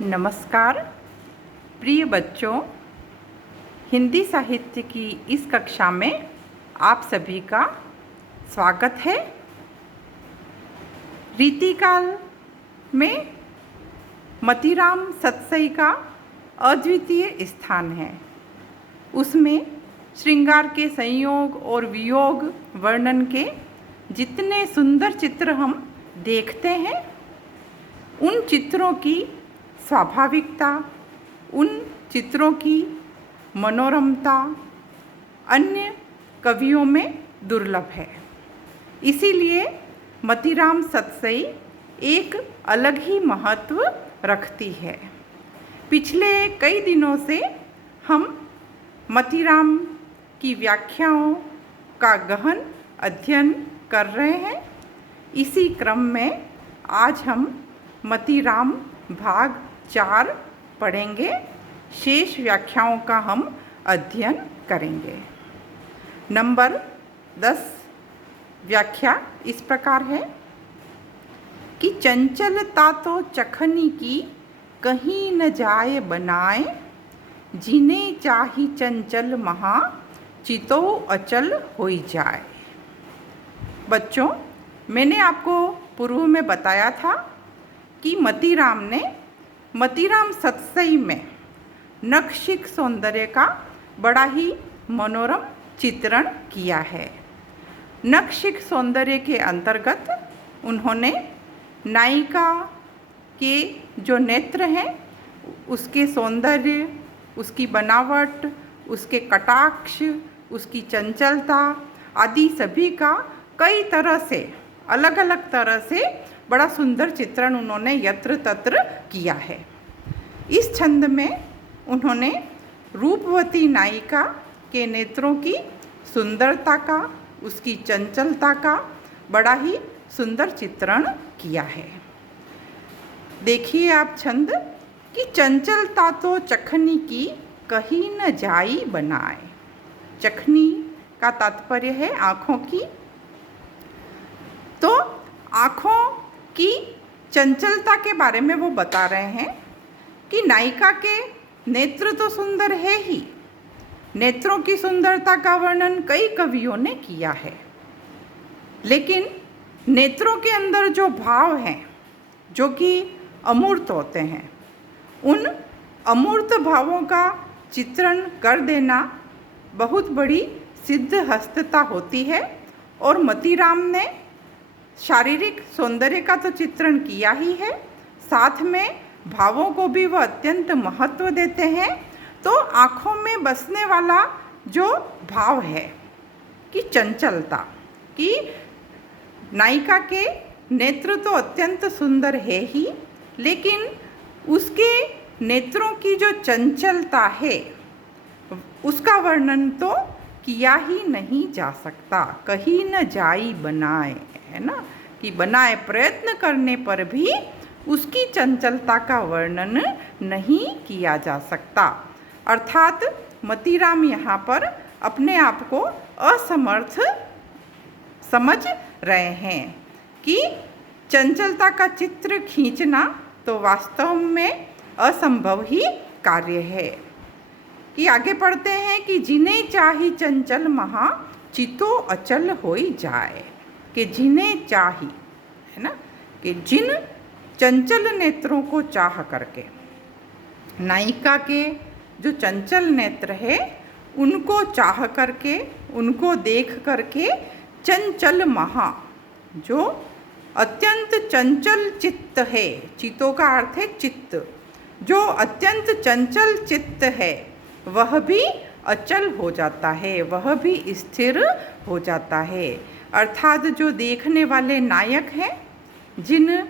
नमस्कार प्रिय बच्चों, हिंदी साहित्य की इस कक्षा में आप सभी का स्वागत है। रीतिकाल में मतीराम सतसई का अद्वितीय स्थान है। उसमें श्रृंगार के संयोग और वियोग वर्णन के जितने सुंदर चित्र हम देखते हैं, उन चित्रों की स्वाभाविकता, उन चित्रों की मनोरमता अन्य कवियों में दुर्लभ है। इसीलिए मतीराम सतसई एक अलग ही महत्व रखती है। पिछले कई दिनों से हम मतीराम की व्याख्याओं का गहन अध्ययन कर रहे हैं। इसी क्रम में आज हम मतीराम भाग 4 पढ़ेंगे। शेष व्याख्याओं का हम अध्ययन करेंगे। नंबर 10 व्याख्या इस प्रकार है कि चंचलता तो चखनी की कहीं न जाए बनाए, जिने चाही चंचल महा चितो अचल होई जाए। बच्चों, मैंने आपको पूर्व में बताया था कि मतीराम ने मतीराम सतसई में नखशिख सौंदर्य का बड़ा ही मनोरम चित्रण किया है। नखशिख सौंदर्य के अंतर्गत उन्होंने नायिका के जो नेत्र हैं उसके सौंदर्य, उसकी बनावट, उसके कटाक्ष, उसकी चंचलता आदि सभी का कई तरह से, अलग अलग तरह से बड़ा सुंदर चित्रण उन्होंने यत्र तत्र किया है। इस छंद में उन्होंने रूपवती नायिका के नेत्रों की सुंदरता का, उसकी चंचलता का बड़ा ही सुंदर चित्रण किया है। देखिए आप छंद कि चंचलता तो चखनी की कहीं न जाई बनाए। चखनी का तात्पर्य है आँखों की। तो आँखों की चंचलता के बारे में वो बता रहे हैं कि नायिका के नेत्र तो सुंदर है ही, नेत्रों की सुंदरता का वर्णन कई कवियों ने किया है, लेकिन नेत्रों के अंदर जो भाव हैं, जो कि अमूर्त होते हैं, उन अमूर्त भावों का चित्रण कर देना बहुत बड़ी सिद्ध हस्तता होती है। और मतीराम ने शारीरिक सौंदर्य का तो चित्रण किया ही है, साथ में भावों को भी वह अत्यंत महत्व देते हैं। तो आँखों में बसने वाला जो भाव है कि चंचलता, कि नायिका के नेत्र तो अत्यंत सुंदर है ही, लेकिन उसके नेत्रों की जो चंचलता है उसका वर्णन तो किया ही नहीं जा सकता। कहीं न जाई बनाए, है ना, कि बनाए प्रयत्न करने पर भी उसकी चंचलता का वर्णन नहीं किया जा सकता। अर्थात मतीराम यहाँ पर अपने आप को असमर्थ समझ रहे हैं कि चंचलता का चित्र खींचना तो वास्तव में असंभव ही कार्य है। कि आगे पढ़ते हैं कि जिन्हें चाही चंचल महा चितो अचल होई जाए। कि जिन्हें चाही, है ना, कि जिन चंचल नेत्रों को चाह करके, नायिका के जो चंचल नेत्र है उनको चाह करके, उनको देख करके चंचल महा, जो अत्यंत चंचल चित्त है, चित्तों का अर्थ है चित्त, जो अत्यंत चंचल चित्त है वह भी अचल हो जाता है, वह भी स्थिर हो जाता है। अर्थात जो देखने वाले नायक हैं, जिन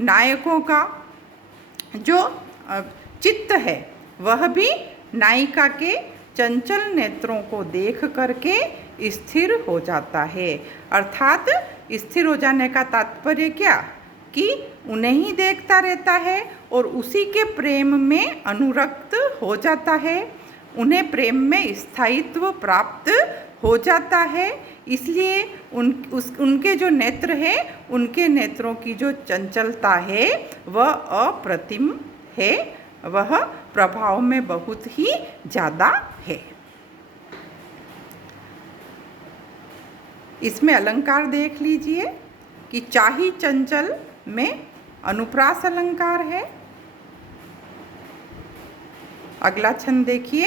नायकों का जो चित्त है वह भी नायिका के चंचल नेत्रों को देख करके स्थिर हो जाता है। अर्थात स्थिर हो जाने का तात्पर्य क्या, कि उन्हें ही देखता रहता है और उसी के प्रेम में अनुरक्त हो जाता है, उन्हें प्रेम में स्थायित्व प्राप्त हो जाता है। इसलिए उनके जो नेत्र हैं, उनके नेत्रों की जो चंचलता है वह अप्रतिम है वह प्रभाव में बहुत ही ज़्यादा है। इसमें अलंकार देख लीजिए कि चाही चंचल में अनुप्रास अलंकार है। अगला छंद देखिए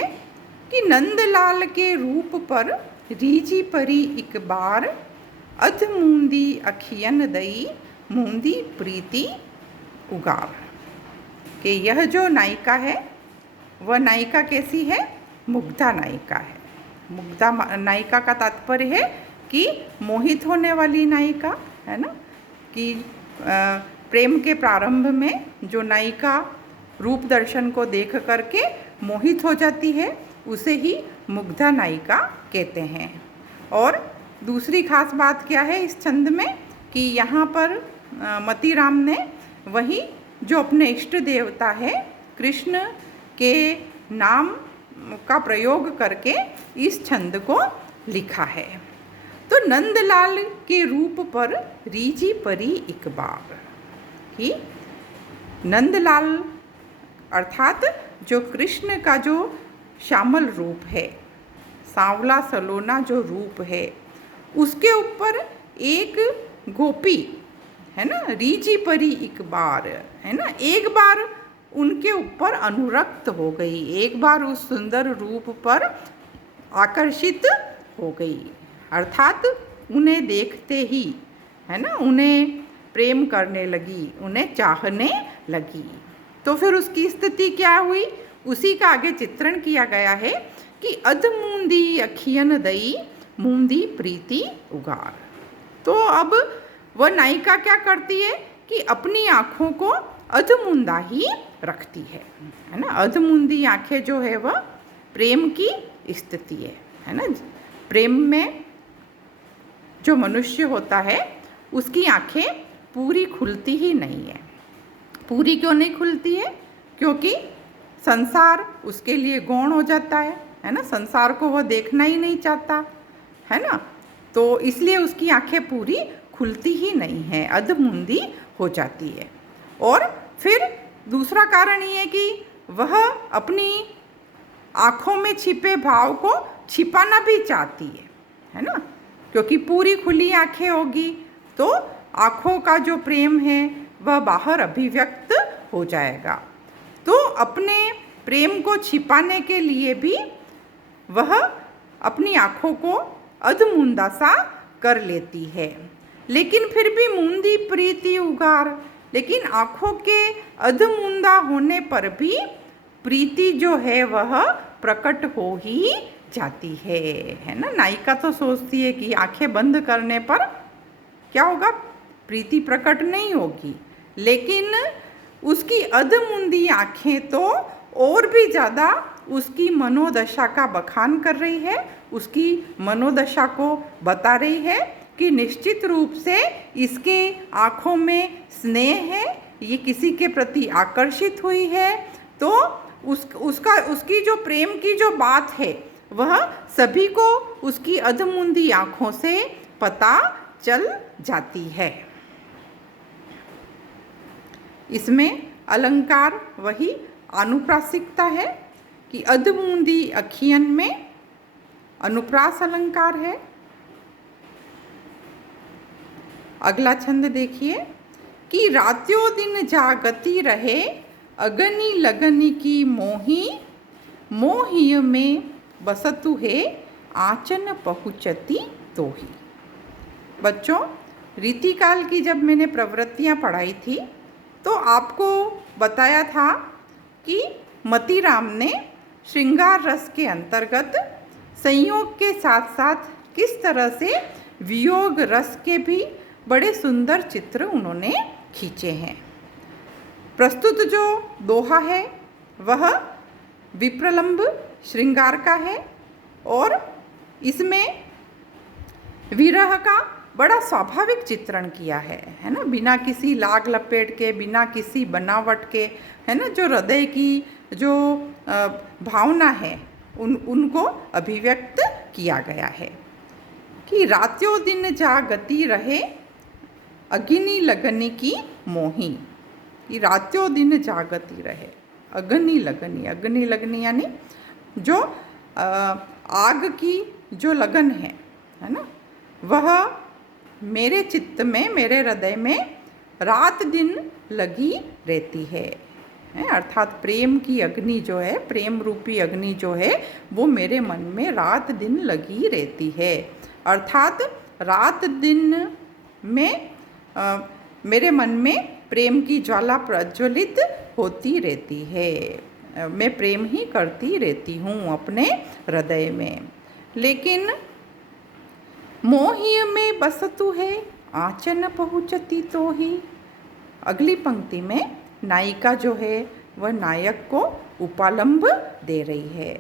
कि नंदलाल के रूप पर रीझी परी एक बार, अध मूंदी अखियन दई मूंदी प्रीति उगार। कि यह जो नायिका है वह नायिका कैसी है? मुग्धा नायिका है। मुग्धा नायिका का तात्पर्य है कि मोहित होने वाली नायिका, है ना, कि प्रेम के प्रारंभ में जो नायिका रूप दर्शन को देख करके मोहित हो जाती है उसे ही मुग्धा नायिका कहते हैं। और दूसरी खास बात क्या है इस छंद में कि यहाँ पर मतीराम ने वही जो अपने इष्ट देवता है कृष्ण के नाम का प्रयोग करके इस छंद को लिखा है। तो नंदलाल के रूप पर रीझी परी एक बार, कि नंदलाल अर्थात जो कृष्ण का जो श्यामल रूप है, सांवला सलोना जो रूप है, उसके ऊपर एक गोपी, है ना, रीझी परी एक बार, है ना, एक बार उनके ऊपर अनुरक्त हो गई, एक बार उस सुंदर रूप पर आकर्षित हो गई, अर्थात उन्हें देखते ही, है ना, उन्हें प्रेम करने लगी, उन्हें चाहने लगी। तो फिर उसकी स्थिति क्या हुई उसी का आगे चित्रण किया गया है कि अध मूंदी अखियन दई मूंदी प्रीति उगार। तो अब वह नायिका क्या करती है कि अपनी आँखों को अधमुंदा ही रखती है ना। अधमुंदी आँखें जो है वह प्रेम की स्थिति है ना। प्रेम में जो मनुष्य होता है उसकी आँखें पूरी खुलती ही नहीं है। पूरी क्यों नहीं खुलती है? क्योंकि संसार उसके लिए गौण हो जाता है ना। संसार को वह देखना ही नहीं चाहता, है ना। तो इसलिए उसकी आंखें पूरी खुलती ही नहीं है, अधमुंदी हो जाती है। और फिर दूसरा कारण ये है कि वह अपनी आँखों में छिपे भाव को छिपाना भी चाहती है ना। क्योंकि पूरी खुली आंखें होगी तो आँखों का जो प्रेम है वह बाहर अभिव्यक्त हो जाएगा। तो अपने प्रेम को छिपाने के लिए भी वह अपनी आँखों को अधमुंदा सा कर लेती है। लेकिन फिर भी मूंदी प्रीति उगार, लेकिन आँखों के अधमुंदा होने पर भी प्रीति जो है वह प्रकट हो ही जाती है ना। नायिका तो सोचती है कि आंखें बंद करने पर क्या होगा, प्रीति प्रकट नहीं होगी, लेकिन उसकी अधमुंदी आंखें तो और भी ज़्यादा उसकी मनोदशा का बखान कर रही है, उसकी मनोदशा को बता रही है कि निश्चित रूप से इसके आँखों में स्नेह है, ये किसी के प्रति आकर्षित हुई है। तो उसकी जो प्रेम की जो बात है वह सभी को उसकी अधमुंदी आँखों से पता चल जाती है। इसमें अलंकार वही अनुप्रासिकता है कि अधमुंदी अखियन में अनुप्रास अलंकार है। अगला छंद देखिए कि रात्यों दिन जागती रहे अगनी लगनी की मोही, मोहिय में बसतु है आंचन पहुँचती तोही। बच्चों, रीतिकाल की जब मैंने प्रवृत्तियाँ पढ़ाई थी तो आपको बताया था कि मतीराम ने श्रृंगार रस के अंतर्गत संयोग के साथ साथ किस तरह से वियोग रस के भी बड़े सुंदर चित्र उन्होंने खींचे हैं। प्रस्तुत जो दोहा है वह विप्रलंब श्रृंगार का है और इसमें विरह का बड़ा स्वाभाविक चित्रण किया है ना। बिना किसी लाग लपेट के, बिना किसी बनावट के, है ना, जो हृदय की जो भावना है उनको अभिव्यक्त किया गया है कि रात्यों दिन जागती रहे अग्नि लगनी की मोही। ये रात्यों दिन जागती रहे। अग्नि लगनी, अग्नि लगनी यानी जो आग की जो लगन है ना, वह मेरे चित्त में, मेरे हृदय में रात दिन लगी रहती है। अर्थात प्रेम की अग्नि जो है, प्रेम रूपी अग्नि जो है, वो मेरे मन में रात दिन लगी रहती है। अर्थात रात दिन में मेरे मन में प्रेम की ज्वाला प्रज्वलित होती रहती है। मैं प्रेम ही करती रहती हूँ अपने हृदय में। लेकिन मोहिय में बसतु है, आंचन पहुँचती तो ही। अगली पंक्ति में नायिका जो है वह नायक को उपालंब दे रही है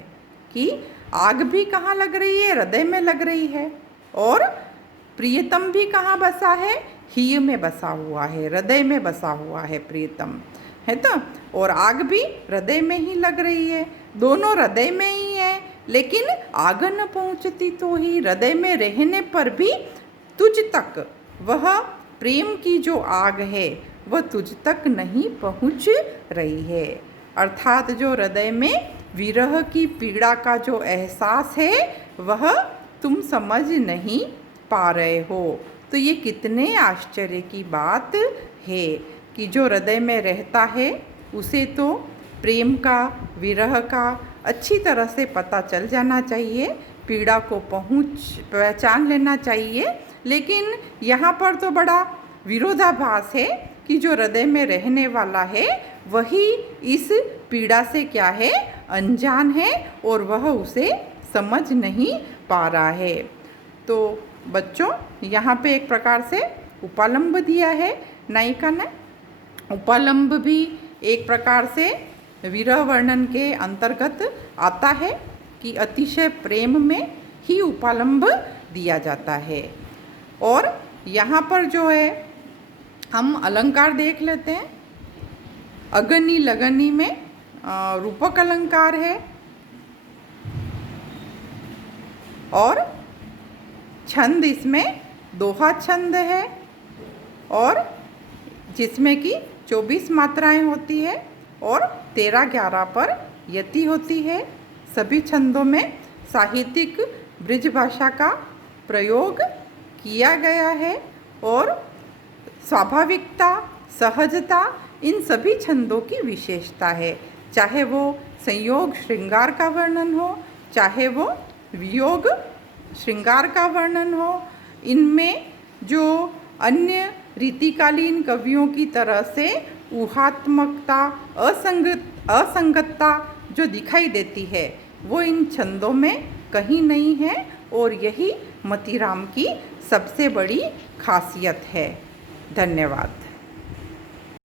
कि आग भी कहाँ लग रही है, हृदय में लग रही है, और प्रियतम भी कहाँ बसा है, ही में बसा हुआ है, हृदय में बसा हुआ है प्रियतम, है तो। और आग भी हृदय में ही लग रही है, दोनों हृदय में ही है। लेकिन आग न पहुँचती तो ही, हृदय में रहने पर भी तुझ तक वह प्रेम की जो आग है वह तुझ तक नहीं पहुँच रही है। अर्थात जो हृदय में विरह की पीड़ा का जो एहसास है वह तुम समझ नहीं पा रहे हो। तो ये कितने आश्चर्य की बात है कि जो हृदय में रहता है उसे तो प्रेम का, विरह का अच्छी तरह से पता चल जाना चाहिए, पीड़ा को पहचान लेना चाहिए। लेकिन यहाँ पर तो बड़ा विरोधाभास है कि जो हृदय में रहने वाला है वही इस पीड़ा से क्या है, अनजान है, और वह उसे समझ नहीं पा रहा है। तो बच्चों, यहाँ पे एक प्रकार से उपालंब दिया है नायिका ने। उपालंब भी एक प्रकार से विरह वर्णन के अंतर्गत आता है कि अतिशय प्रेम में ही उपालंब दिया जाता है। और यहाँ पर जो है हम अलंकार देख लेते हैं। अग्नि लगनी में रूपक अलंकार है, और छंद इसमें दोहा छंद है, और जिसमें कि 24 मात्राएं होती है और 13-11 पर यति होती है। सभी छंदों में साहित्यिक ब्रिज भाषा का प्रयोग किया गया है, और स्वाभाविकता, सहजता इन सभी छंदों की विशेषता है। चाहे वो संयोग श्रृंगार का वर्णन हो, चाहे वो वियोग श्रृंगार का वर्णन हो, इनमें जो अन्य रीतिकालीन कवियों की तरह से ऊहात्मकता, असंगतता जो दिखाई देती है वो इन छंदों में कहीं नहीं है, और यही मतीराम की सबसे बड़ी खासियत है। धन्यवाद।